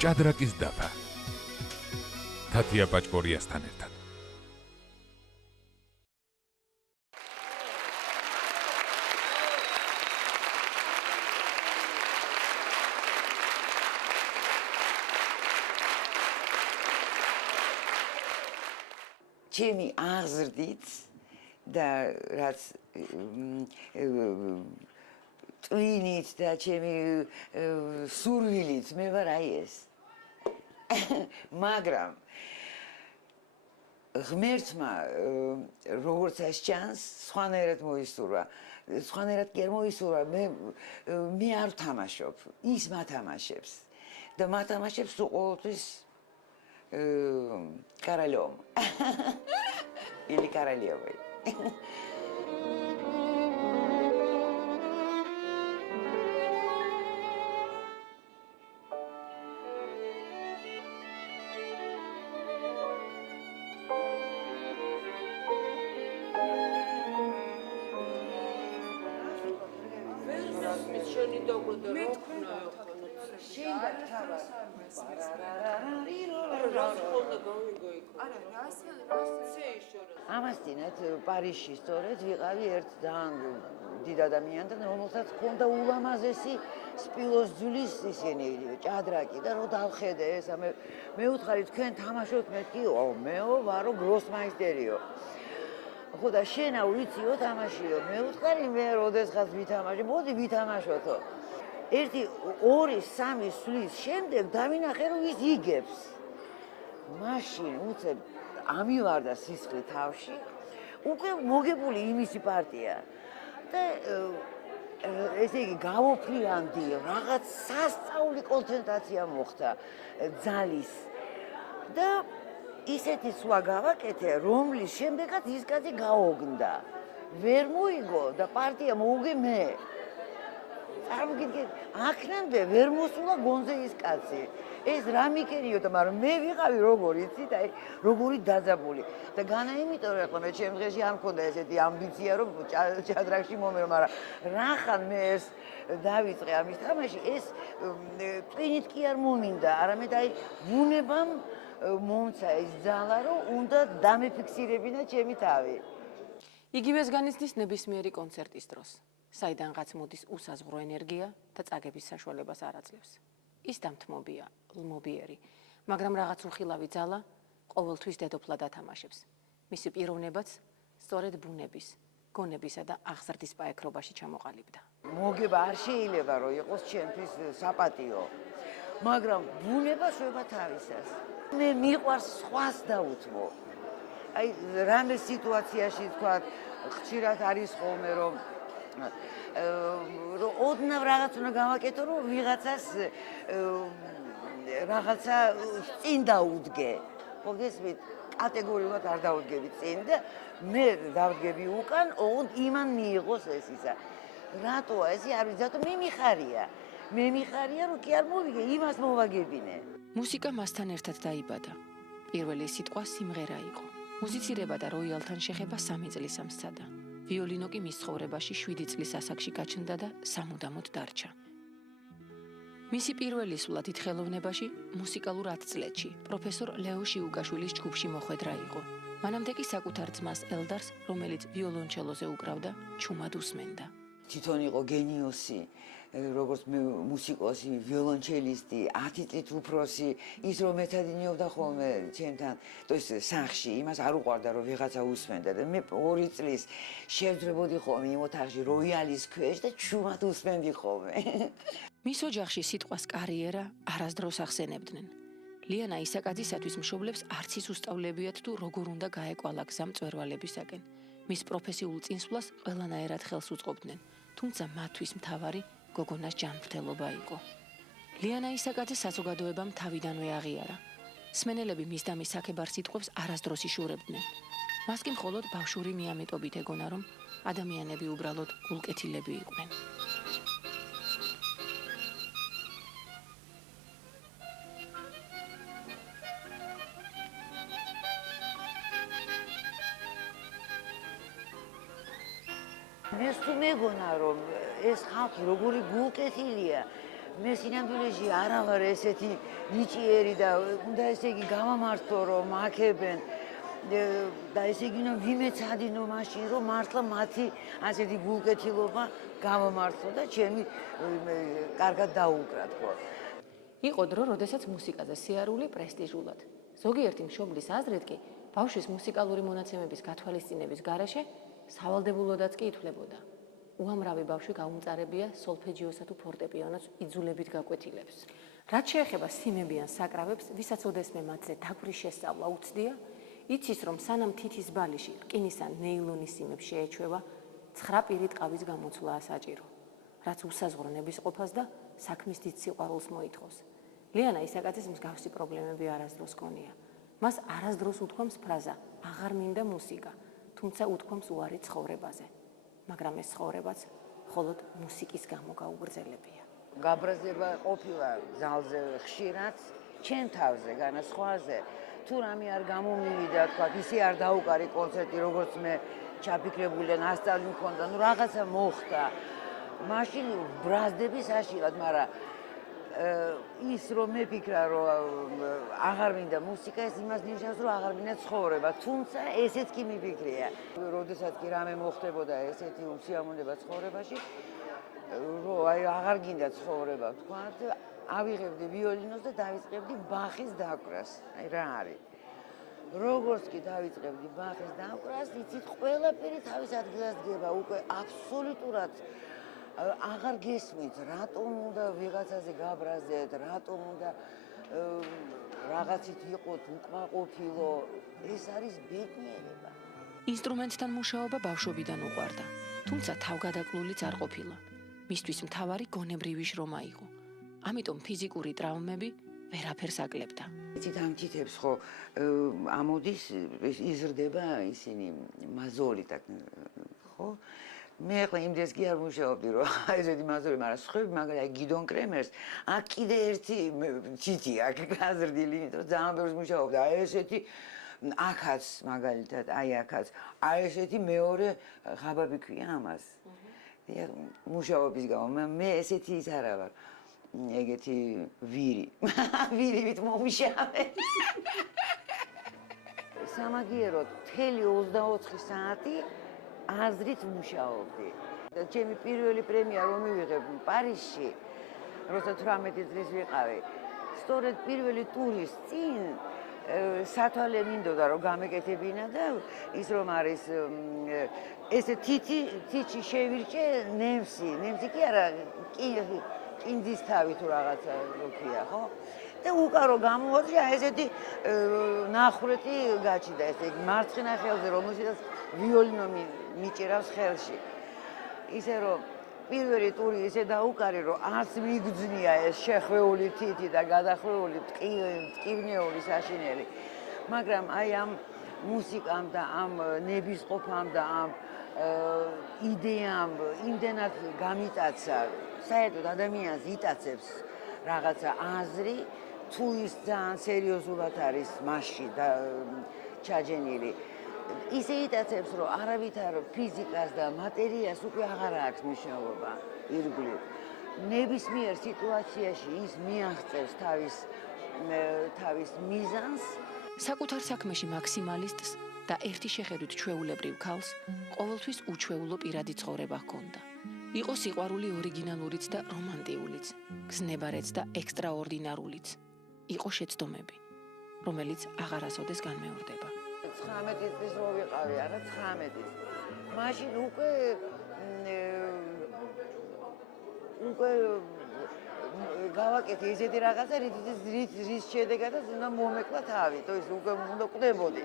ჭადრაკის დაფა. თათია პაჭკორიასთან ერთად. ჩემი აღზრდით და რაც ტვინით და ჩემი სურვილით მე ვარ აი ეს. მაგრამ ღმერთმა როგორც ეს ჩანს, სხვანაირად მოისურვა. სხვანაირად კი არ მოისურვა, მე არ ვთამაშობ, ის მათამაშებს. და მათამაშებს ყოველთვის королем. Или королевой. ამასთანავე პარიზში სწორედ ვიყავი ერთ ძალიან დიდ ადამიანთან, რომელსაც ჰქონდა ულამაზესი სპილოსძვლის ისინი ჭადრაკი და რო დავხედე ეს მე ვუთხარი თქვენ თამაშობთ მეთქი მეო ვარო გროსმაისტერიო. ხო და შენა ვიციო თამაშიო მე ვუთხარი მე როდესღაც ვითამაშე მოდი ვითამაშოთო. ერთი 2-3 სვლის შემდეგ დავინახე რომ ის იგებს. მაშინ უცებ ამივარდა სისხლი თავში, უკვე მოგებული იმისი პარტია და ესე იგი გავოფრიანდი, რაღაც სასწაული კონცენტრაცია მოხდა ძალის და ისეთი სვა გავაკეთე, რომლის შემდეგაც ის კაცი გაოგნდა. ვერ მოიგო და პარტია მოუგე მე. წარმოგიდგენთ, აქნამდე ვერ მოსულა გონზე ის კაცი. ეს რა მიქენიოდა, მაგრამ მე ვიყავი როგორი, იცით, აი, როგორი დაძაბული. და განა იმიტომ, რომ ახლა მე ჩემ დღეში არ მქონდა ესეთი ამბიცია, რომ ჭადრაკში მომერო, მაგრამ რახან მე ეს დავიწყე ამის თამაში, ეს ტვინით კი არ მომინდა, არამედ აი, ბუნებამ მომცა ეს ძალა, რომ უნდა დამეფიქსირებინა ჩემი თავი. იგივეს განიცდის ნებისმიერი კონცერტის დროს. საიდანღაც მოდის უსაზღვრო ენერგია და წაგების საშუალებას არ აძლევს. ის დამთმობია, ლმობიერი, მაგრამ რაღაც უხილავი ძალა ყოველთვის დედოფლად ათამაშებს. მისი პიროვნებაც სწორედ ბუნების, გონებისა და აღზრდის პაექრობაში ჩამოყალიბდა. მოგება არ შეიძლება რომ იყოს ჩემთვის საპატიო, მაგრამ ბუნება შვება თავისას. მე მიყვარს სხვას დაუთმო. აი რამე სიტუაციაში თქვა ხშირად არის ხოლმე რომ ოდნავ რაღაც უნდა გავაკეთო, რომ ვიღაცას რაღაცა წინ დაუდგე. ხო გესმით, კატეგორიულად არ დაუდგები წინ და მე დავდგები უკან, ოღონდ იმან მიიღოს ეს ისა. რატოა ესე არ ვიცი, მე მიხარია. მე მიხარია, რომ კი არ მოვიგე, იმას მოვაგებინე. მუსიკა მასთან ერთად დაიბადა. პირველი სიტყვა სიმღერა იყო. მუსიცირება და როიალთან შეხება 3 წლის ამსცადა. ვიოლინო კი მის ცხოვრებაში 7 წლის ასაკში გაჩნდა და სამუდამოდ დარჩა. მისი პირველი სვლა დიდ ხელოვნებაში მუსიკალურ 10 წლეთში პროფესორ ლეო შიუგაშვილის ჯგუფში მოხვედრა იყო. მანამდე კი საკუთარ ძმას ელდარს, რომელიც ვიოლონჩელოზე უკრავდა, ჩუმად უსმენდა. თვითონ იყო გენიოსი, როგორც მუსიკოსი, ვიოლონჩელისტი, 10 წლით უფროსი, ის რომ მეთადინეობდა ხოლმე ჩემთან, თოს სახში, იმას არ უყვარდა რომ ვიღაცა უსმენდა და მე 2 წლის შევძრებოდი ხოლმე იმ ოთახში როიალის ქვეშ და ჩუმად უსმენდი ხოლმე. მის ოჯახში სიტყვას კარიერა არასდროს ახსენებდნენ. ლიანა ისაკაძისათვის მშობლებს არც ის უსწავლებიათ თუ როგორ უნდა გაეკვალა გზა მწვერვალებისაკენ. მის პროფესიულ წინსვლას ყველანაირად ხელს უწყობდნენ, თუმცა მათთვის მთავარი გოგონას ჯანმრთელობა იყო. ლიანა ისაკაძე საზოგადოებამ თავიდანვე აღიარა. სმენელები მის და მის საქებარ სიტყვებს არასდროს იშურებდნენ. მას კი მხოლოდ ბავშვური მიამიტობით ეგონა, რომ ადამიანები უბრალოდ გულკეთილები იყვნენ. მე თუ მეგონა რომ ეს ხალხი როგორი გულკეთილია, მე სინამდვილეში არა ვარ ესეთი ნიჭიერი და უნდა ესე იგი გამამართლო რომ აქებენ და ესე იგი ვიმეცადინო მაშინ რომ მართლა მათი ასეთი გულკეთილობა გამომართლო და ჩემი კარგად დაუკრა თქო. იყო დრო, როდესაც მუსიკაზე სიარული პრესტიჟულად. ზოგიერთი მშობლის აზრით კი ბავშვის მუსიკალური მონაცემების გათვალისწინების გარეშე სავალდებულოდაც კი ითვლებოდა. უამრავი ბავშვი გაუმწარებია სოლფეჯიოსა თუ ფორტეპიანოს იძულებით გაკვეთილებს. რაც შეეხება სიმებიან საკრავებს, ვისაც ოდესმე მათზე დაკვრის შესწავლა უცდია, იცის რომ სანამ თითის ბალიში რკინის ან ნეილონის სიმებს შეეჩვევა, 9 პირით ყავის გამოცვლაა საჭირო, რაც უსაზღვრო ნებისყოფას და საქმის დიდ სიყვარულს მოითხოვს. ლიანა ისაკაძის მსგავსი პრობლემები არასდროს ჰქონია. მას არასდროს უთქვამს ფრაზა „აღარ მინდა მუსიკა“, თუმცა უთქვამს უარი ცხოვრებაზე. მაგრამ ეს ცხოვრებაც მხოლოდ მუსიკის გამო გაუგრძელებია. გაბრაზება ყოფილა ზალზე ხშირად, ჩემ თავზე, განასხვაზე. თუ რამე არ გამომივიდა, თქვა, ისე არ დაუკარი კონცერტი, როგორც მე ჩაფიქრებული და ნასწავლი მქონდა, რაღაცა მოხდა. მაშინ ბრაზდები საშინლად, მაგრამ ის რომ მეფიქრა რომ აღარ მინდა მუსიკა, ეს იმას ნიშნავს რომ აღარ მინდა ცხოვრება, თუმცა ესეც კი მიფიქრია. როდესაც კი რამე მოხდებოდა ესეთი უსიამოვნება ცხოვრებაში, რომ აი აღარ გინდა ცხოვრება, თქვათ, ავიღებდი ვიოლინოს და დავიწყებდი ბახის დაკვრას. აი რა არის. როგორც კი დავიწყებდი ბახის დაკვრას, იცით, ყველაფერი თავის ადგილას დგება, უკვე აბსოლუტურად აღარ გესმით, რატომ უნდა ვიღაცაზე გაბრაზეთ, რატომ უნდა რაღაცით იყოთ უკმაყოფილო, ეს არის ბედნიერება. ინსტრუმენტთან მუშაობა ბავშვობიდან უყვარდა, თუმცა თავგადაკლულიც არ ყოფილა. მისთვის მთავარი გონებრივი შრომა იყო. ამიტომ ფიზიკური ტრავმები ვერაფერს აკლებდა. იცით, ამ თითებს ხო ამოდის, იზრდება ისინი მაზოლით, ხო? მე ახლა იმდეს კი არ მუშაობდი, რომ ესეთი მაზოლი, მაგრამ სხვები, მაგალითად გიდონ კრემერს, აქ კიდე ერთი თითი აქვს გაზრდილი, იმიტომ რომ ძალიან ბევრს მუშაობდა. აი ესეთი აქაც მაგალითად, აი აქაც, აი ესეთი მეორე ხაბაბი ქვია ამას. მუშაობის გამო, მე ესეთი ის არა ვარ. ეგეთი ვირი. ვირივით მომუშავე. სამაგიეროდ მთელი 24 საათი აზრით მუშაობდი. ჩემი პირველი პრემია რომ მივიღე პარიზში, როცა 18 წლის ვიყავი, სწორედ პირველი ტურის წინ სათვალე მინდოდა რომ გამეკეთებინა და ის რომ არის ესე თითში შევირჭე ნემსი კი არა, კინდის თავი თუ რაღაცა როქია, ხო? და უკარო გამოვაძრე ესეთი ნახრეთი გაჩნდა, ესე მარცხენა ხელზე, რომელშიც ვიოლინო მიჭირავს ხელში. ისე რომ პირველი ტური ისე დაუკარი, რომ არც მიგძნია ეს შეხვეული თითი და გადახვეული ტკივნეული საშინელი. მაგრამ აი ამ მუსიკამ და ამ ნებისყოფამ და ამ იდეამ იმდენად გამიტაცა, საერთოდ ადამიანს იტაცებს რაღაცა აზრი, თუ ის ძალიან სერიოზულად არის მასში ჩაჯენილი. ისე იტაცებს, რომ არავითარ ფიზიკას და მატერიას უკვე აღარ აქვს მნიშვნელობა ირგვლივ. ნებისმიერ სიტუაციაში ის მიაღწევს თავის მიზანს. საკუთარ საქმეში მაქსიმალისტს და ერთი შეხედვით ჩვეულებრივ ქალს ყოველთვის უჩვეულო პირადი ცხოვრება ჰქონდა. იყო სიყვარული ორიგინალურიც და რომანტიულიც, გზნებარეც და ექსტრაორდინარულიც. იყო შეცდომები, რომელიც აღარასოდეს განმეორდება. 19 წლის რო ვიყავი, არა 19. მაშინ უკვე გავაკეთე ისეთი რაღაცა, რის შედეგადაც უნდა მომეკლა თავი, то есть უკვე უნდა კვდებოდი.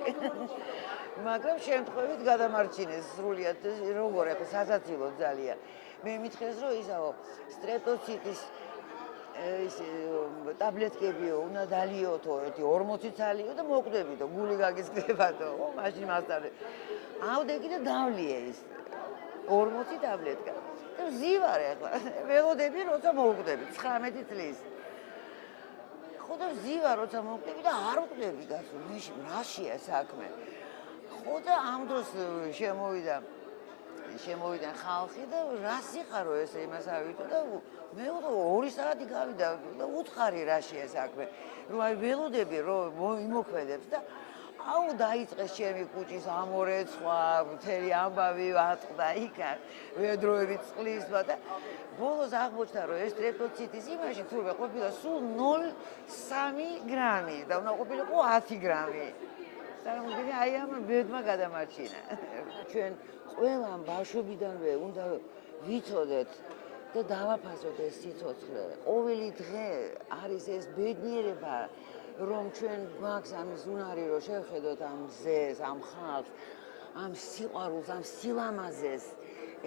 მაგრამ შემთხვევით გადამარჩინეს სრულიად, როგორ ახლა სასაცილო ძალიან. მე მითხრეს, რომ ისაო სტრეპტოციტის ეს ტაბლეტკებიო უნდა დალიოთო, 40 წალიო და მოკვდებიდო, გული გაგიზრდებადო, ხო, მაშინ მასწავლე. ავდეგი და დავლიე ის 40 ტაბლეტკა. და ზივარ ახლა, ველოდები, როცა მოკვდები, 19 წლის. ხო და ზივარ, როცა მოკვდები და არ ვკვდები გასულ, რაშია საქმე. ხო და ამ დროს შემოვიდა შემოვიდნენ ხალხი და რა სიხარო ესე იმას ავიდო და მე 2 საათი გავიდა და უთხარი რაშია საქმე. რომ აი ველოდები რომ იმოქმედებს და აუ დაიწყეს ჩემი კუჭის ამორეცხვა, მთელი ამბავი ვატყდა იქა, ვედროებით წყლისვა და ბოლოს აღმოჩნდა რომ ეს ტრეპტოციტის იმაში თურმე ყოფილა სულ 0,3 გრამი და უნდა ყოფილიყო 10 გრამი. წარმოგიდგენთ, აი ამ ბედმა გადამარჩინა. ჩვენ ყველამ ბავშვობიდანვე უნდა ვიცოდეთ და დავაფასოთ ეს სიცოცხლე. ყოველი დღე არის ეს ბედნიერება, რომ ჩვენ გვაქვს ამის უნარი, რომ შევხედოთ ამ მზეს, ამ ხალხს, ამ სიყვარულს, ამ სილამაზეს.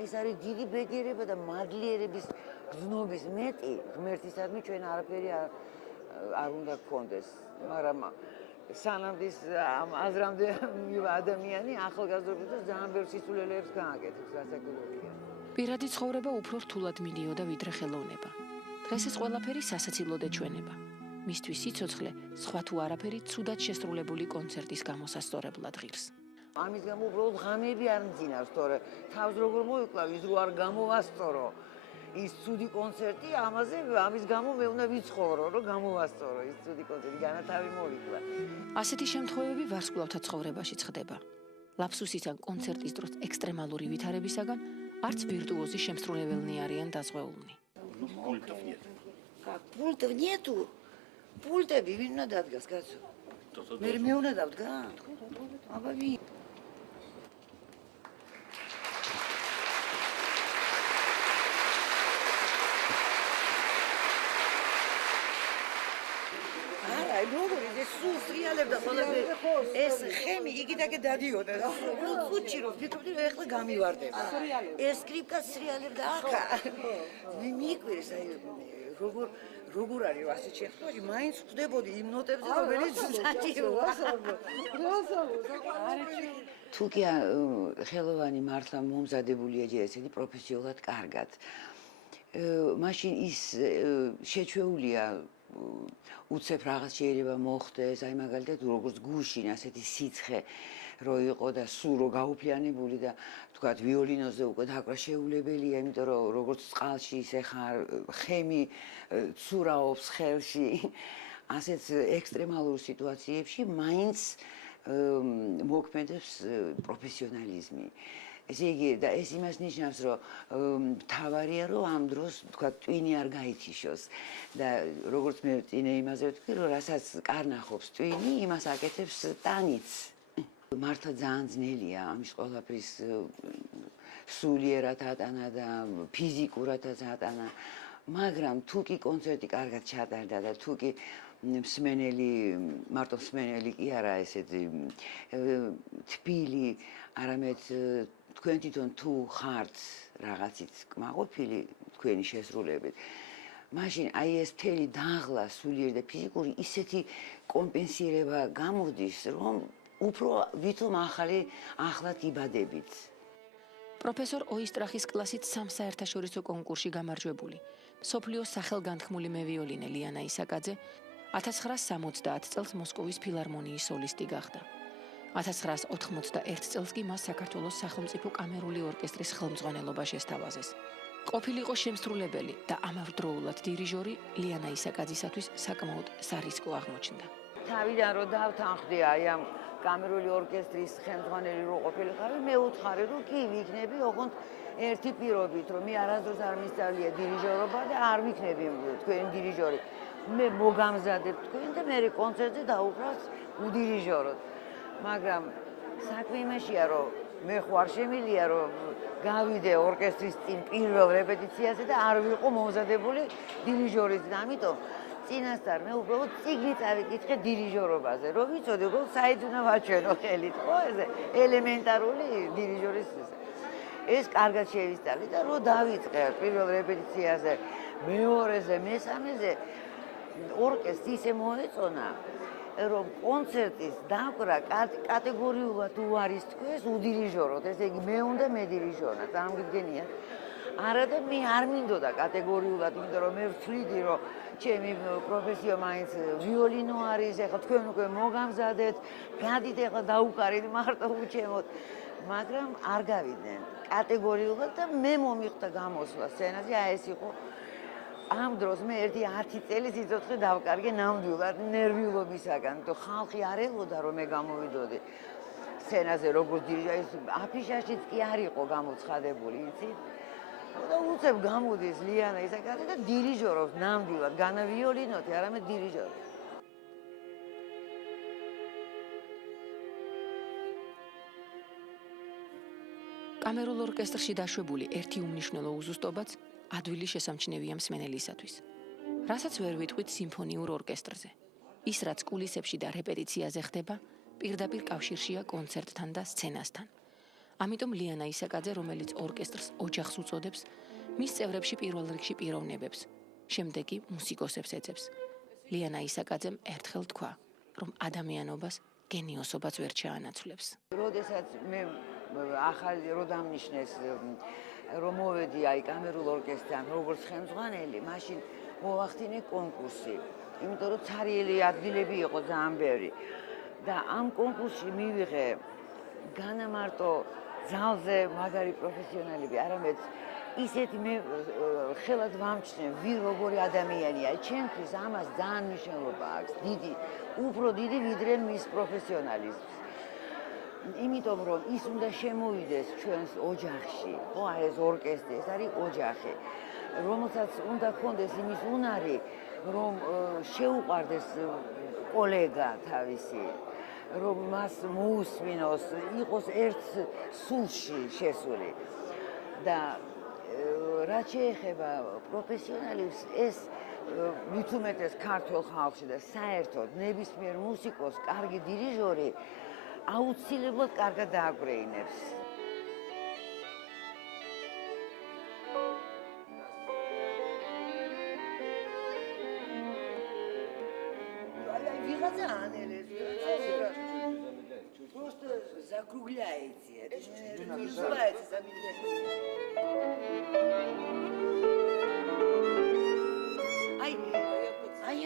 ეს არის დიდი ბედნიერება და მადლიერების გზნობის მეტი ღმერთისადმი ჩვენ არაფერი არ უნდა გქონდეს, მაგრამ სანამდის ამ აზრამდე ადამიანი ახალგაზრდობის და ძალიან ბევრ სიცოცხლეებს გააკეთებს, გასაგებია. პირადი ცხოვრება უფრო რთულად მიდიოდა ვიდრე ხელოვნება. დღეს ეს ყველაფერი სასაცილოდ ეჩვენება. მისთვის სიცოცხლე სხვა თუ არაფერი ცუდად შესრულებული კონცერტის გამოსასწორებლად ღირს. ამის გამო უბრალოდ ღამეები არ მძინავს, თორე თავს როგორ მოიკლავ, ის რო არ გამოვასწორო ის ცუდი კონცერტი, ამის გამო მე უნდა ვიცხოვრო, რომ გამოვასწორო ის ცუდი კონცერტი, განათავი მოვიკლა. ასეთი შემთხვევები ვარსკვლავთა ცხოვრებაში ხდება. ლაფსუსის ან კონცერტის დროს ექსტრემალური ვითარებისაგან არც ვირტუოზი შემსრულებელნი არიან დაზღვეულნი. Пультов нету. Пультები ვინ უნდა დადგას, კაცო? მე უნდა დავდგა? აბა ვინ? არა, როგორი ეს სულ სრიალებდა ხოლმე ეს ხემი იგიდაგე დადიოდა. უცუჩი რომ ვფიქრობდი რომ ეხლა გამივარდება. ეს სკრიპკა სრიალებდა ახლა. მე მიკვირეს აი როგორ არის ასეთ შემთხვევაში მაინც ხვდებოდი იმ ნოტებზე რომელიც საჭიროა. თუ კი ხელოვანი მართლა მომზადებული ეჯა ესეთი პროფესიულად კარგად. მაშინ ის შეჩვეულია უცებ რაღაც შეიძლება მოხდეს, აი მაგალითად როგორც გუშინ ასეთი სიცხე რო იყო და სულ რო გაუფლიანებული და თქვათ ვიოლინოზე უკვე დაკვრა შეუულებელია, იმიტომ რომ როგორც წყალში ისე ხარ ხემი ცურაობს ხელში. ასეთ ექსტრემალურ სიტუაციებში მაინც მოქმედებს პროფესიონალიზმი. ესე იგი და ეს იმას ნიშნავს, რომ მთავარია რომ ამ დროს თქვა ტვინი არ გაითიშოს და როგორც მე წინე იმაზე ვთქვი, რომ რასაც კარნახობს ტვინი, იმას აკეთებს ტანიც. მართლა ძალიან ძნელია ამის ყველაფრის სულიერად ატანა და ფიზიკურადაც ატანა, მაგრამ თუ კი კონცერტი კარგად ჩატარდა და თუ კი მსმენელი, მარტო მსმენელი კი არა ესეთი თბილი, არამედ თქვენ თვითონ თუ ხართ რაღაცით კმაყოფილი თქვენი შესრულებით, მაშინ აი ეს მთელი დაღლა სულიერი და ფიზიკური ისეთი კომპენსირება გამოდის, რომ უფრო ვითომ ახლად იბადებით. პროფესორ ოისტრახის კლასით სამსაერთაშორისო კონკურსში გამარჯვებული, მსოფლიოს სახელგანთქმული მევიოლინე ლიანა ისაკაძე 1970 წელს მოსკოვის ფილარმონიის სოლისტი გახდა. 1991 წელს კი მას საქართველოს სახელმწიფო კამერული ორკესტრის ხელმძღვანელობა შესთავაზეს. ყოფილიყო შემსრულებელი და ამავდროულად დირიჟორი ლიანა ისაკაძისათვის საკმაოდ სარისკო აღმოჩნდა. თავიდან რომ დავთანხმდი აი ამ კამერული ორკესტრის ხელმძღვანელი რო ყოფილიყავი, მე უთხარი რომ კი ვიქნები ოღონდ ერთი პირობით, რომ მე არასდროს არ მისწავლია დირიჟორობა და არ ვიქნები თქვენი დირიჟორი. მე მოგამზადებ თქვენ და მე კონცერტზე დაუბრალთ უდირიჟოროთ. მაგრამ საქმე იმაშია, რომ მე ხوار შემილია, რომ გავიდე ორკესტრის წინ პირველ რეპეტიციაზე და არ ვიყო მომზადებული დირიჟორის და ამიტომ წინასწარ მე უბრალოდ წიგნი წავიკითხე დირიჟორობაზე, რომ ვიცოდე, რომ საით უნდა ვაჩვენო ხელით, ხო, ეს ელემენტარული დირიჟორის ეს კარგად შევისწავლე და რომ დავიწყე პირველ რეპეტიციაზე, მეორეზე, მესამეზე ორკესტრი ისე მოეწონა, რომ კონცერტის დაკვრა კატეგორიულად უარის თქვეს უდირიჟოროთ, ესე იგი მე უნდა მედირიჟორნა, წარმოგიდგენია? არა და მე არ მინდოდა კატეგორიულად, იმიტომ რომ მე ვთვლიდი, რომ ჩემი პროფესია მაინც ვიოლინო არის, ეხლა თქვენ უკვე მოგამზადეთ, გადით ეხლა დაუკარით მარტო უჩემოთ. მაგრამ არ გავიდნენ კატეგორიულად და მე მომიხდა გამოსვლა სცენაზე, აი ეს იყო ამ დროს მე ერთი 10 წელი სიცოცხლე დავკარგე ნამდვილად ნერვიულობისაგან, თუ ხალხი არ ელოდა რომ მე გამოვიდოდი სცენაზე როგორც დირიჟორი, აფიშაშიც კი არ იყო გამოცხადებული, იცით? და უცებ გამოდის ლიანა ისაკაძე და დირიჟორობს ნამდვილად, განა ვიოლინოთი, არამედ დირიჟორი. კამერულ ორკესტრში დაშვებული ერთი უმნიშვნელო უზუსტობაც ადვილი შესამჩნევია მსმენელისათვის. რასაც ვერ ვიტყვით სიმფონიურ ორკესტრზე. ის რაც კულისებში და რეპეტიციაზე ხდება, პირდაპირ კავშირშია კონცერტთან და სცენასთან. ამიტომ ლიანა ისაკაძე, რომელიც ორკესტრს ოჯახს უწოდებს, მის წევრებში პირველ რიგში პიროვნებებს, შემდეგ კი მუსიკოსებს ეძებს. ლიანა ისაკაძემ ერთხელ თქვა, რომ ადამიანობას გენიოსობაც ვერ ჩაანაცვლებს. როდესაც მე ახალი რო დამნიშნეს რომ მოვედი აი კამერულ ორკესტრთან როგორც ხელმძღვანელი, მაშინ მოვახდინე კონკურსი, იმიტომ რომ ცარიელი ადგილები იყო ძალიან ბევრი და ამ კონკურსში მივიღე განა მარტო ძალზე მაგარი პროფესიონალები, არამედ ისეთი მე ხელად ვამჩნე ვინ როგორი ადამიანია. ჩემთვის ამას ძალიან მნიშვნელობა აქვს, დიდი, უფრო დიდი ვიდრე მის პროფესიონალიზმს. იმიტომ რომ ის უნდა შემოვიდეს ჩვენს ოჯახში, ხო, აი ეს ორკესტრი, ეს არის ოჯახი, რომელსაც უნდა ქონდეს იმის უნარი, რომ შეუყვარდეს კოლეგა თავისი, რომ მას მოусმინოს, იყოს ერთ სულში შესული. და რაც შეეხება პროფესიონალებს, ეს მით უმეტეს ქართულ ხალხში და საერთოდ ნებისმიერ მუსიკოს კარგი დირიჟორი აუცილებლად კარგად დააგვრეინებს. Вигаца анелес, просто закругляете. Это называется замедление.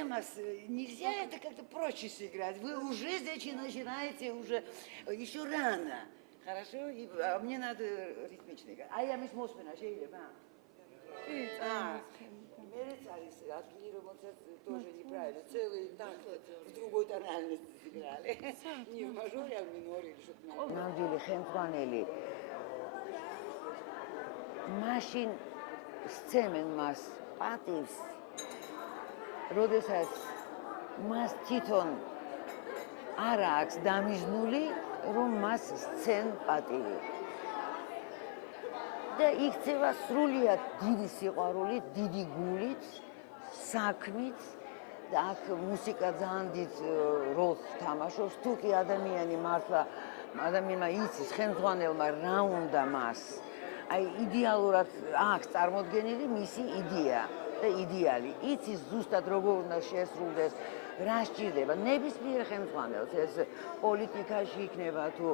Амас, нельзя это как-то проще сыграть. Вы уже начинаете уже еще рано. Хорошо? А мне надо ритмично играть. А я мисс Мосмина, შეიძლება? Мерецарис, отклировался тоже неправильно. Целый такт в другой тональности сыграли. Не в мажоре, а в миноре или что-то. Нандили, ხელმძღვანელი. Машин სცემენ მას პატივს. როდესაც მას თვითონ არ აქვს დამიზნული, რომ მას სცენ პატივი. და იქცევა სრულიად დიდი სიყვარული, დიდი გულით, საქმით და აქ მუსიკა ძალიან დიდ როლს თამაშობს. თუ კი ადამიანი მართლა ადამიანმა იცის ხელმძღვანელმა რა უნდა მას, აი იდეალურად აქვს წარმოდგენილი მისი იდეა. და იდეალი, იცის ზუსტად როგორ უნდა შესრულდეს, რა სჭირდება. ნებისმიერ ხელმძღვანელს ეს პოლიტიკაში იქნება თუ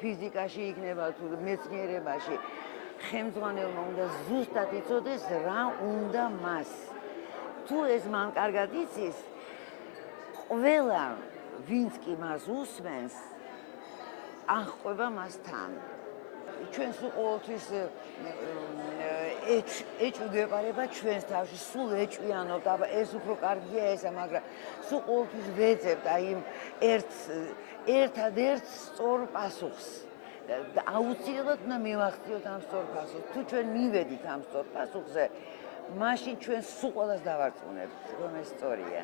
ფიზიკაში იქნება თუ მეცნიერებაში, ხელმძღვანელმა უნდა ზუსტად იცოდეს რა უნდა მას. თუ ეს მან კარგად იცის, ყველა ვინც კი მას უსმენს, აღყვება მასთან. ჩვენს ყოველთვის ეჭვი გვეყარება ჩვენს თავში, სულ ეჭვიანობთ, აბა ეს უფრო კარგია ესა, მაგრამ სულ ყოველთვის ვეძებთ აი იმ ერთადერთ სწორ პასუხს. და აუცილებლად უნდა მივახციოთ ამ სწორ პასუხს. თუ ჩვენ მივედით ამ სწორ პასუხზე, მაშინ ჩვენ სულ ყველას დავარწმუნებთ, რომ ეს სწორია.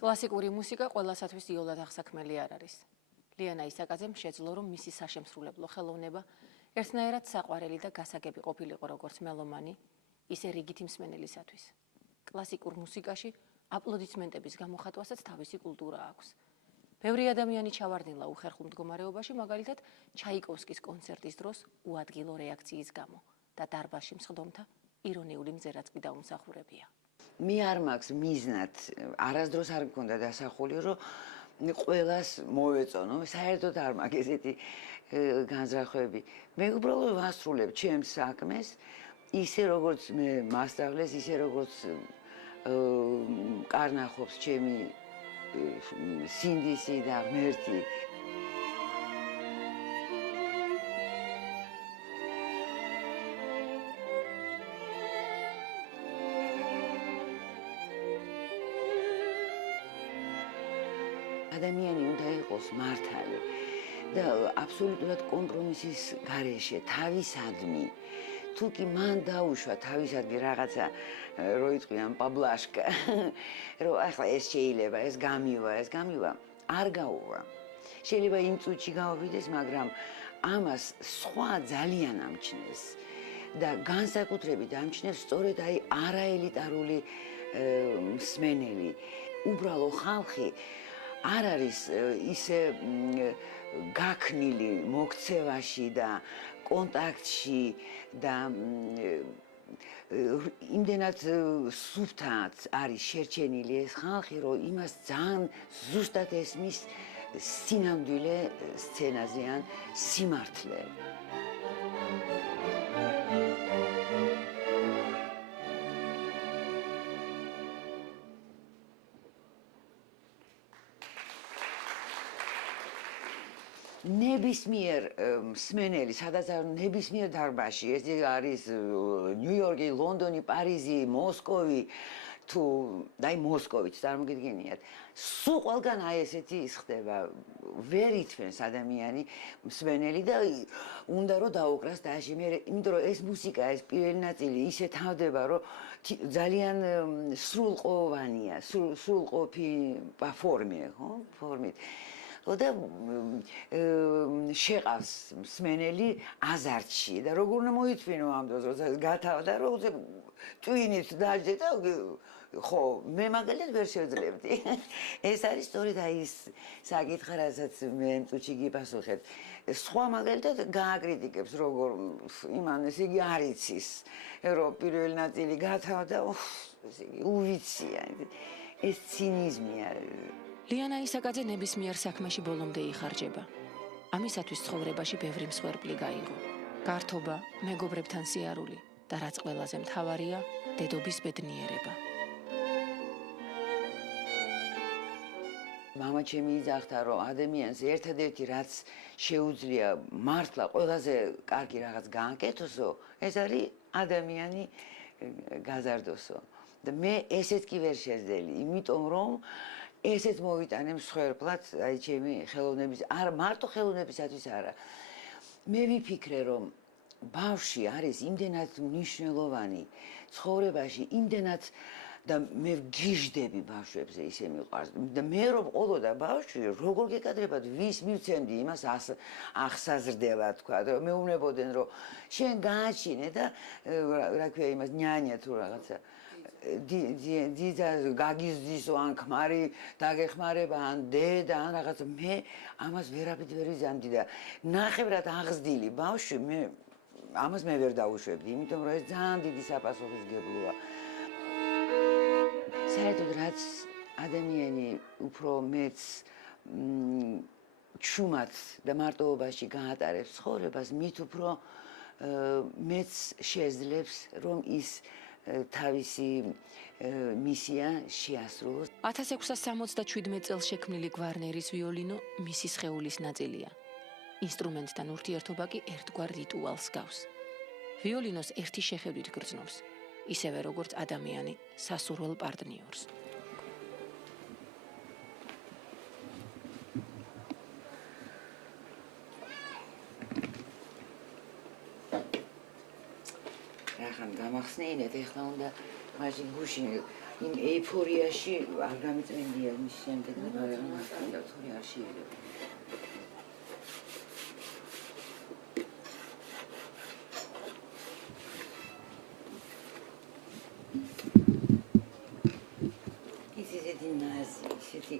კლასიკური მუსიკა ყველასათვის იოლად აღსაქმელი არ არის. ლიანა ისაკაძემ შეძლო, რომ მისი საშემსრულებლო ხელოვნება ერთნაირად საყვარელი და გასაგები ყოფილიყო როგორც მელომანი, ისე რიგითი მსმენელისათვის. კლასიკურ მუსიკაში აპლოდისმენტების გამოხატვასაც თავისი კულტურა აქვს. ბევრი ადამიანი ჩავარდნილა უხერხულ მდგომარეობაში, მაგალითად ჩაიკოვსკის კონცერტის დროს უადგილო რეაქციის გამო და დარბაზში მსხდომთა ირონიული მზერაც კი დაუმსახურებია. მე არ მაქვს მიზნად, არასდროს არ მქონდა დასახული, რომ ყველას მოვეწონო, საერთოდ არ მაქვს ესეთი განზრახვები. მე უბრალოდ ვასრულებ ჩემს საქმეს, ისე როგორც მე მასწავლეს, ისე როგორც კარნახობს ჩემი სინდისი და ღმერთი. ადამიანი უნდა იყოს მართალი და აბსოლუტურად კომპრომისის გარეშე თავისადმი თუ კი მან დაუშვა თავისადმი რაღაცა რო იტყვიან პაბლაშკა რომ ახლა ეს შეიძლება ეს გამივა არ გაუვა შეიძლება იმ წუთში გავავიდეს მაგრამ ამას სხვა ძალიან ამჩნევს და განსაკუთრებით ამჩნევს სწორედ აი არაელიტარული მსმენელი უბრალო ხალხი არ არის ისე გაქნილი მოქცევაში და კონტაქტში და იმდენად სუფთად არის შერჩენილი ეს ხალხი რომ იმას ძალიან ზუსტად ესმის სინამდვილე სცენაზე ან სიმართლე ნებისმიერ მსმენელი, სადაც ნებისმიერ დარბაზში, ეს არის ნიუ-იორკი, ლონდონი, პარიზი, მოსკოვი, თუ დაი მოსკოვიც წარმოგიდგენიათ. სულ ყველგან აი ესეთი ის ხდება, ვერ ითვენს ადამიანი მსმენელი და უნდა რომ დაუკრას დააში. მე იმიტომ რომ ეს მუსიკა, ეს პირველი ნაწილი ისე თავდება, რომ ძალიან სრულყოფოვანია, სრულყოფი ფორმია, ხო? ფორმით. და შეყავს მსმენელი აზარტში და როგორ უნდა მოითვინო ამ დროს როცა გათავდა რომ ტვინით დაждე და ხო მე მაგალითად ვერ შევძლებდი ეს არის სწორედ აი ის საკითხი რასაც მე წუთში გიპასუხეთ სხვა მაგალითად გააკრიტიკებს როგორ იმან ეს იგი არ იცის რომ პირველი ნაწილი გათავდა ესე იგი უვიცია ეს ცინიზმია ლიანა ისაკაძე ნებისმიერ საქმეში ბოლომდე იხარჯება. ამისათვის ცხოვრებაში ბევრი მსხვერპლი გაიღო. გართობა, მეგობრებთან სიარული და რაც ყველაზე მთავარია, დედობის ბედნიერება. მამა ჩემი იძახდა, რომ ადამიანს ერთადერთი რაც შეუძლია მართლა ყველაზე კარგი რაღაც გააკეთოსო, ეს არის ადამიანი გაზარდოსო. და მე ესეც კი ვერ შეძელი, იმიტომ რომ ესეც მოვიტანე მსხვერპლად, აი ჩემი ხელოვნების, არა მარტო ხელოვნებისათვის არა. მე ვიფიქრე, რომ ბავშვი არის იმდენად მნიშვნელოვანი ცხოვრებაში, იმდენად და მე ვგიჟდები ბავშვებზე ისე მიყვარს. და მე რომ ყოლოდა ბავშვი, როგორ გეკადრებათ, ვის მივცემდი იმას ახსაზრდელად თქვა, რომ მეუბნებოდნენ, რომ შენ გააჩინე და რა ქვია იმას ნიანია თუ რაღაცა დიდა გაგიზდის ან ქმარი დაგეხმარება ან დედა ან რაღაც მე ამას ვერაფრით ვერ ვიზამდი და ნახევრად აღზრდილი ბავშვი მე ამას მე ვერ დაუშვებდი იმიტომ რომ ეს ძალიან დიდი საპასუხისმგებლოა საერთოდ რაც ადამიანი უფრო მეც ჩუმად და მარტოობაში გაატარებს ცხოვრებას მით უფრო მეც შეძლებს რომ ის თავისი მისია შეასრულოს. 1677 წელს შექმნილი გვარნერის ვიოლინო მისი სხეულის ნაწილია. ინსტრუმენტთან ურთიერთობა კი ერთგვარ რიტუალს გავს. ვიოლინოს ერთი შეხედვით გრძნობს, ისევე როგორც ადამიანი სასურველ პარტნიორს. გამახსნეინეთ, ეხლა უნდა მაშინ გუში იმ ეიფორიაში არ გამიწვენია მის შემდეგ მაგრამ უნდა თორე არ შეიძლება. ისეთი ნაზი, ისეთი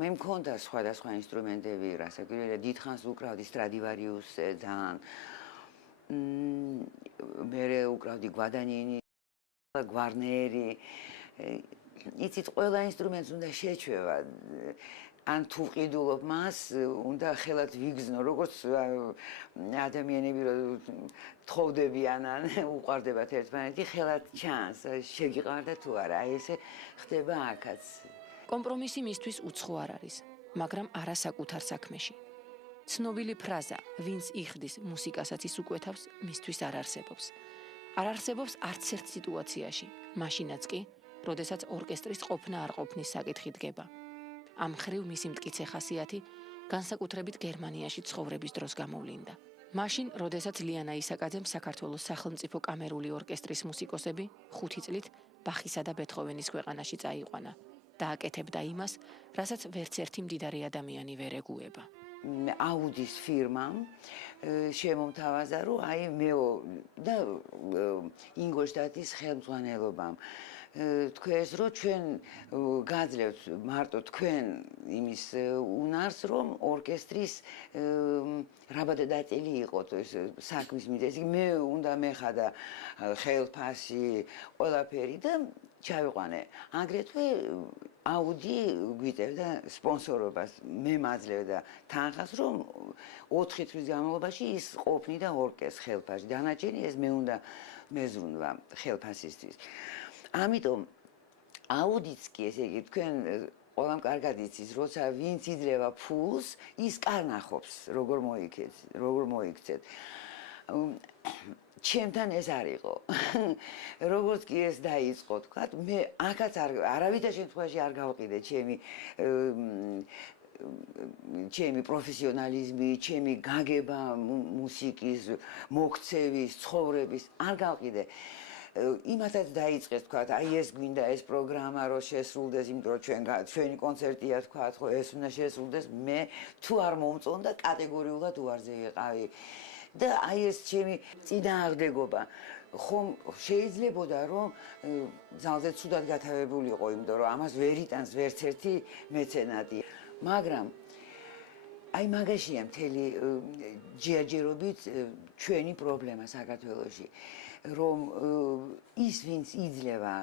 მე მქონდა სხვადასხვა ინსტრუმენტები, რასაც გვირა დიდხანს უკრავდი სტრადივარიუსზე ძალიან მერე უკრავდი გვადანინი, გვარნერი. იცით, ყველა ინსტრუმენტს უნდა შეჩვევა. ან თუ ვყიდულობ მას, უნდა ხელად ვიგზნო, როგორც ადამიანები რომ თხოვდებიან ან უყვარდებათ ერთმანეთი, ხელად ჩანს, შეგიყარდა თუ არა. აი ესე ხდება აქაც. კომპრომისი მისთვის უცხო არ არის, მაგრამ არა საკუთარ საქმეში. ცნობილი ფრაზა, ვინც იხდის მუსიკასაც ის უკვეთავს, მისთვის არ არსებობს. არ არსებობს არც ერთ სიტუაციაში, მაშინაც კი, როდესაც ორკესტრის ყოფნა არ ყოფნის საკითხი დგება. ამ ხრივ მისი მტკიცე ხასიათი განსაკუთრებით გერმანიაში ცხოვრების დროს გამოვლინდა. მაშინ, როდესაც ლიანა ისაკაძემ საქართველოს სახელმწიფო კამერული ორკესტრის მუსიკოსები 5 წლით ბახისა და ბეთჰოვენის ქვეყანაში წაიყვანა და აკეთებდა იმას, რასაც ვერც ერთი მდიდარი ადამიანი ვერ ეგუება. აუდის ფირმამ შემომთავაზა, რომ აი მეო და ინგოლშტატის ხელმძღვანელობამ თქვენს, რომ ჩვენ გაძლევთ მარტო თქვენ იმის უნარს, რომ ორკესტრის რაბადადაწილი იყოთ ეს საქმის მიზეზი. მე უნდა მეხადა ხელფასი, ყველაფერი და ჩავიყვანე. აგრეთვე აუდი გვიწევდა სპონსორობას, მე მაძლევდა თანხას, რომ 4 თვის განმავლობაში ის ყოფნიდა ორკესტრის ხელფასში. დანარჩენი ეს მე უნდა მეზრუნვა ხელფასისთვის. ამიტომ აუდიც კი ესე იგი თქვენ ყველამ კარგად იცის, როცა ვინც იძლევა ფულს, ის კარნახობს, როგორ მოიქცეთ. ჩემთან ეს არ იყო. როგორც კი ეს დაიწყო, თქვა, მე აქაც არავითარ შემთხვევაში არ გავყიდე ჩემი პროფესიონალიზმი, ჩემი გაგება მუსიკის, მოქცევის, ცხოვრების არ გავყიდე. იმათაც დაიწყეს, თქვა, აი ეს გვინდა ეს პროგრამა რომ შესრულდეს, იმიტომ რომ ჩვენი კონცერტია, თქვა, ხო ეს უნდა შესრულდეს, მე თუ არ მომწონდა კატეგორიულად უარზე ვიყავი. და აი ეს ჩემი წინააღმდეგობა ხომ შეიძლებოდა რომ ძალზე ცუდად გათავებულიყო, იმიტომ რომ ამას ვერ იტანს ვერც ერთი მეცენატი. მაგრამ აი მაგაშია მთელი ჯერჯერობით ჩვენი პრობლემა საქართველოში, რომ ის ვინც იძლევა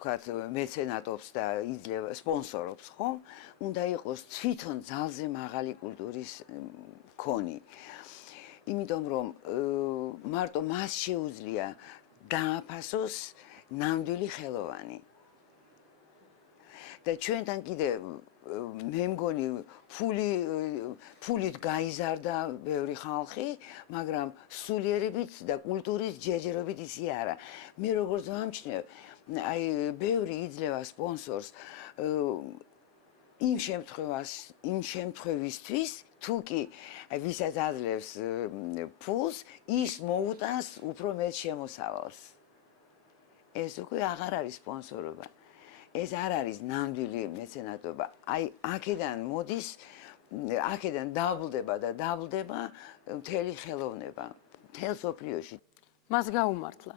თქვათ მეცენატობს და იძლევა სპონსორობს, ხომ? უნდა იყოს თვითონ ძალზე მაღალი კულტურის მქონე. იმიტომ რომ მარტო მას შეუძლია დააფასოს ნამდვილი ხელოვანი. და ჩვენთან კიდე მე მგონი ფულით გაიზარდა ბევრი ხალხი, მაგრამ სულიერებით და კულტურის ჯერჯერობით ისე არა. მე როგორც ვამჩნევ, აი ბევრი იძლევა სპონსორს იმ შემთხვევისთვის, თუ კი ვისაც აძლევს ფულს, ის მოუტანს უფრო მეტ შემოსავალს. ეს უკვე აღარ არის სპონსორობა. ეს არ არის ნამდვილი მეცენატობა. აი აქედან მოდის, აქედან დაბლდება მთელი ხელოვნება, მთელ სოფლიოში. მას გაუმართლა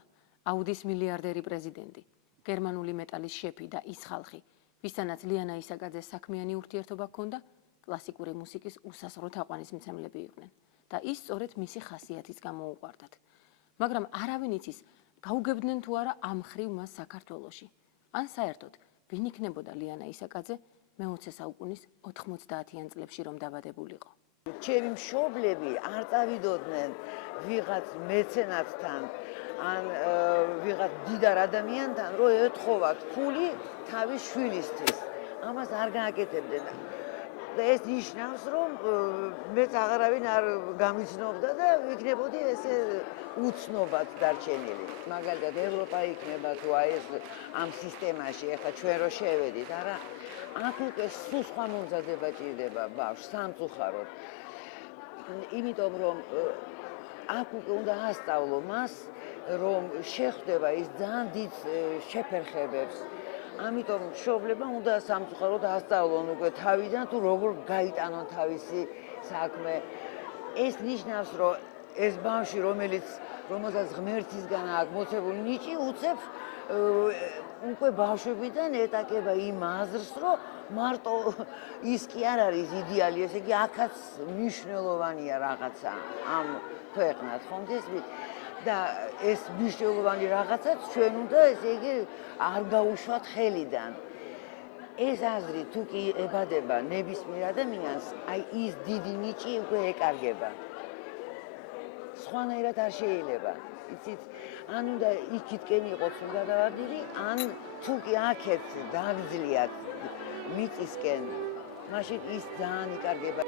აუდის მილიარდერი პრეზიდენტი, გერმანული მეტალის შეფი და ის ხალხი, ვისთანაც ლიანა ისაკაძეს საქმიანი ურთიერთობა ჰქონდა, კლასიკური მუსიკის უსასრულო თაყვანისმცემლები იყვნენ და ის სწორედ მისი ხასიათის გამო უყვარდათ. მაგრამ არავინ იცის, გაუგებდნენ თუ არა ამ ხრივ მას საქართველოში. ან საერთოდ, ვინ იქნებოდა ლიანა ისაკაძე მე-20 საუკუნის 90-იან წლებში რომ დაბადებულიყო. ჩემი მშობლები არ წავიდოდნენ ვიღაც მეცენატთან, ან ვიღაც დიდარ ადამიანთან, რომ ეთხოვათ ფული თავის შვილისთვის. ამას არ გააკეთებდნენ. და ეს ნიშნავს, რომ მეც აღარავინ არ გამიცნობდა და ვიქნებოდი ესე უცნობად დარჩენილი. მაგალითად, ევროპა იქნება თუ აი ეს ამ სისტემაში, ახლა ჩვენ რო შევედით, არა, აქ უკვე სულ სხვა მომზადება ჭირდება ბავშვს სამწუხაროდ. იმიტომ რომ აქ უკვე უნდა ასწავლო მას, რომ შეხვდება ის ძალიან დიდ შეფერხებებს. ამიტომ მშობლებმა უნდა სამწუხაროდ ასწავლონ უკვე თავიდან თუ როგორ გაიტანონ თავისი საქმე. ეს ნიშნავს, რომ ეს ბავშვი, რომელსაც ღმერთისგან აქვს მოცებული ნიჭი, უცებ უკვე ბავშვებიდან ეტაკება იმ აზრს, რომ მარტო ის კი არ არის იდეალი, ესე იგი აქაც მნიშვნელოვანია რაღაცა ამ ქვეყნად, ხომ გესმით? და ეს მნიშვნელოვანი რაღაცაც ჩვენ უნდა ესე იგი არ გაუშვათ ხელიდან. ეს აზრი თუ კი ებადება ნებისმიერ ადამიანს, აი ის დიდი ნიჭი უკვე ეკარგება. სხვანაირად არ შეიძლება. იცით, ან უნდა იქითკენ იყოს გადავარდილი, ან თუ კი აქეთ დააგძლიათ მიწისკენ, მაშინ ის ძალიან იკარგება.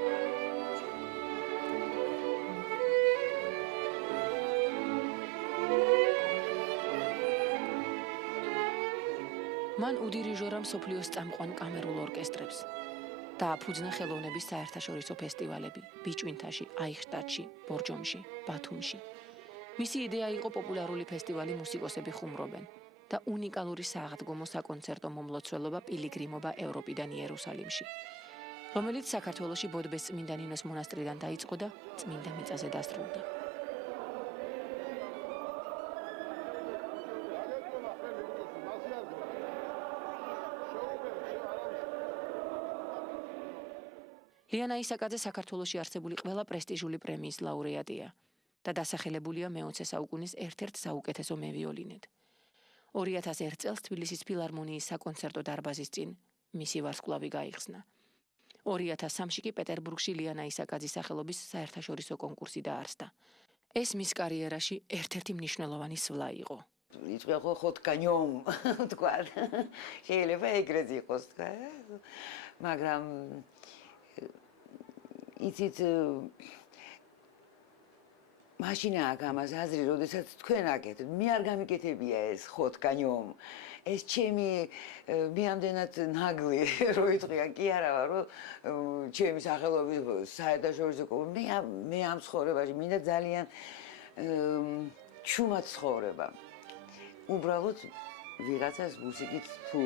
მან უდირიჟორა მსოფლიოს წამყვან კამერულ ორკესტრებს. დააფუძნა ხელოვნების საერთაშორისო ფესტივალები ბიჭვინთაში, აიხშტატში, ბორჯომში, ბათუმში. მისი იდეა იყო პოპულარული ფესტივალი მუსიკოსები ხუმრობენ და უნიკალური სააღდგომო საკონცერტო მომლოცველობა პილიგრიმობა ევროპიდან იერუსალიმში, რომელიც საქართველოში ბოდბეს წმინდა ნინოს მონასტრიდან დაიწყო და წმინდა მიწაზე დასრულდა. ლიანა ისაკაძე საქართველოში არსებული ყველა პრესტიჟული პრემიის ლაურეატია და დასახელებულია მე-20 საუკუნის ერთ-ერთ საუკეთესო მევიოლინედ. 2001 წელს თბილისის ფილარმონიის საკონცერტო დარბაზის წინ მისი ვარსკვლავი გაიხსნა. 2003-ში კი პეტერბურგში ლიანა ისაკაძის სახელობის საერთაშორისო კონკურსი დაარსდა. ეს მის კარიერაში ერთ-ერთი მნიშვნელოვანი სვლა იყო. იწვია ხოთკანიომ თქვა. შეიძლება ეგრეც იყოს თქვა. მაგრამ იცით მაშინა აქ ამას აზრი, როდესაც თქვენ აკეთებთ, მე არ გამიკეთებია ეს ხოთკანიომ. ეს ჩემი მე ამდენად ნაგლი რო იტყვია, კი არა ვარ, რომ ჩემი სახელობის საერთაშორისო მე ამ ცხოვრებაში მინდა ძალიან ჩუმად ცხოვრება. უბრალოდ ვიღაცას მუსიკით თუ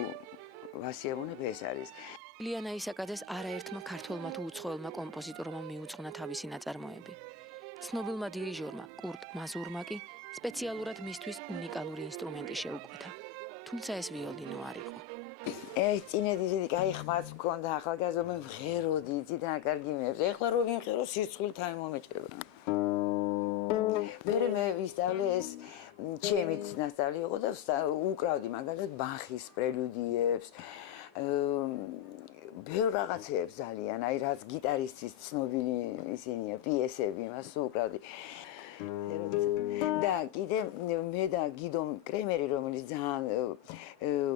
ვასიამოვნებ ეს არის. ლიანა ისაკაძეს არაერთმა ქართველმა თუ უცხოელმა კომპოზიტორმა მიუძღვნა თავისი ნაწარმოები. ცნობილმა დირიჟორმა კურტ მაზურმა კი სპეციალურად მისთვის უნიკალური ინსტრუმენტი შეუკვეთა. თუმცა ეს ვიოლინო არ იყო. ეს წინედი კაი ხმაც მქონდა ახალგაზრდა მე ვღეროდი იცით რა კარგი მეებს. ეხლა რო ვიმღერო სიცხვით აი მომეჭრება. მე ვისწავლე ეს ჩემით ნასწავლი იყო და უკრავდი მაგალითად ბახის პრელუდიებს. ბევრ რაღაცებს ძალიან, აი რაც გიტარისტის ცნობილი ისინია, პიესები, მას უკრავდი. და კიდე მე და გიდო კრემერი, რომელიც ძალიან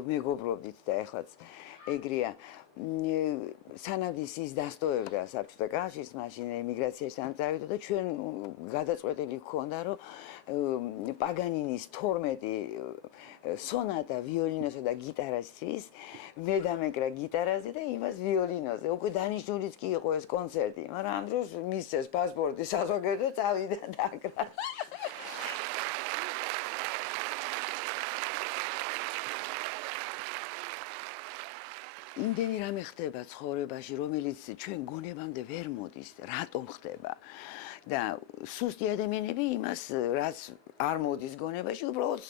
მეგობრობდით და ეხლაც ეგრეა. სანადის ის დასტოვებდა საბჭოთა კავშირს, მაშინ ემიგრაციაში წავიდა და ჩვენ გადაწყვეტილი გქონდა, რომ პაგანინის 12 სონატა ვიოლინოსა და გიტარასთვის მე დამეკრა გიტარაზე და იმას ვიოლინოზე. უკვე დანიშნულიც კი იყო ეს კონცერტი, მაგრამ ამ დროს მისცეს პასპორტი საზოგადო წავიდა დაკრა. იმდენი რამე ხდება ცხოვრებაში, რომელიც ჩვენ გონებამდე ვერ მოდის, რატომ ხდება? და სუსტი ადამიანები იმას, რაც არ მოდის გონებაში, უბრალოდ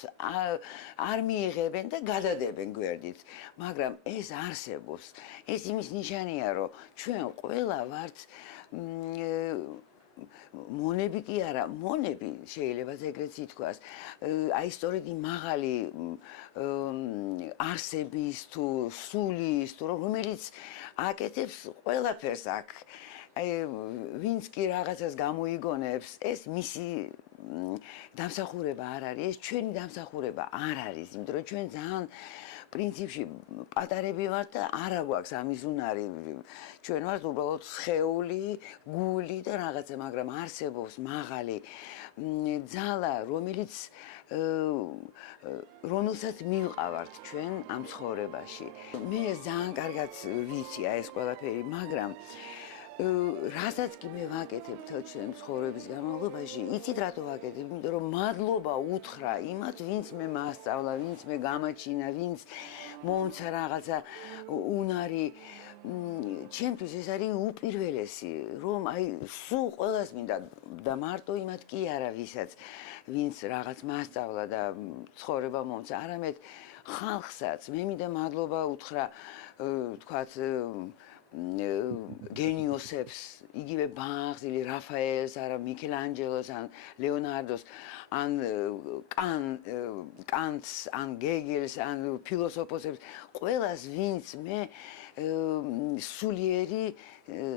არ მიიღებენ და გადადებენ გვერდით. მაგრამ ეს არსებობს. ეს იმის ნიშანია, რომ ჩვენ ყველა ვართ მონები კი არა, მონები შეიძლება ეგრეც ითქვას. აი სწორედ იმ მაღალი არსების თუ სულის თუ რომელიც აკეთებს ყველაფერს აქ. აი ვინც კი რაღაცას გამოიგონებს, ეს მისი დამსახურება არ არის, ეს ჩვენი დამსახურება არ არის, იმიტომ რომ ჩვენ ძალიან პრინციპში პატარები ვართ და არა გვაქვს ამის უნარი. ჩვენ ვართ უბრალოდ სხეული, გული და რაღაცა, მაგრამ არსებობს მაღალი ძალა, რომელსაც მივყავართ ჩვენ ამ ცხოვრებაში. მე ძალიან კარგად ვიცი ეს ყველაფერი, მაგრამ რასაც კი მე ვაკეთებ თელ ჩემ ცხოვრების განმავლობაში, იცით რატო ვაკეთებ? იმიტომ რომ მადლობა უთხრა იმათ, ვინც მე მასწავლა, ვინც მე გამაჩინა, ვინც მომცა რაღაცა უნარი. ჩემთვის ეს არის უპირველესი, რომ აი სულ ყველას მინდა და მარტო იმათ კი არა, ვინც რაღაც მასწავლა და ცხოვრება მომცა, არამედ ხალხსაც მე მინდა მადლობა უთხრა, თქვათ გენიოსებს, იგივე ბახს, რაფაელს, არა მიქელანჯელოს, ან ლეონარდოს, ან კანტს, ან გეგელს, ან ფილოსოფოსებს, ყველას ვინც მე სულიერი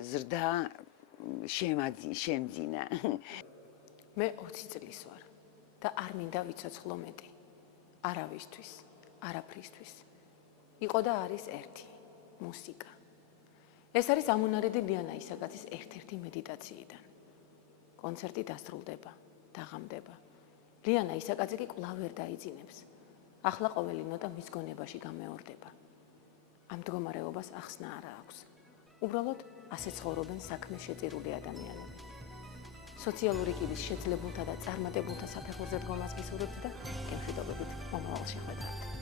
ზრდა შემძინა. მე 20 წლის ვარ და არ მინდა ვიცოცხლო მეტი. არავისთვის, არაფრისთვის. იყო და არის ერთი, მუსიკა. ეს არის ამონარიდი ლიანა ისაკაძის ერთ-ერთი მედიტაციიდან. კონცერტი დასრულდება, დაღამდება. ლიანა ისაკაძე კი კვლავ ვერ დაიძინებს. ახლა ყოველი ნოტა მის გონებაში გამეორდება. ამ მდგომარეობას ახსნა არა აქვს. უბრალოდ ასე ცხოვრობენ საქმე შეწირული ადამიანები. სოციალური კიდის შეძლებულთა და წარმატებულთა საფეხურზე დგომას გისურვებთ და გემშვიდობებით მომავალ შეხვედრამდე.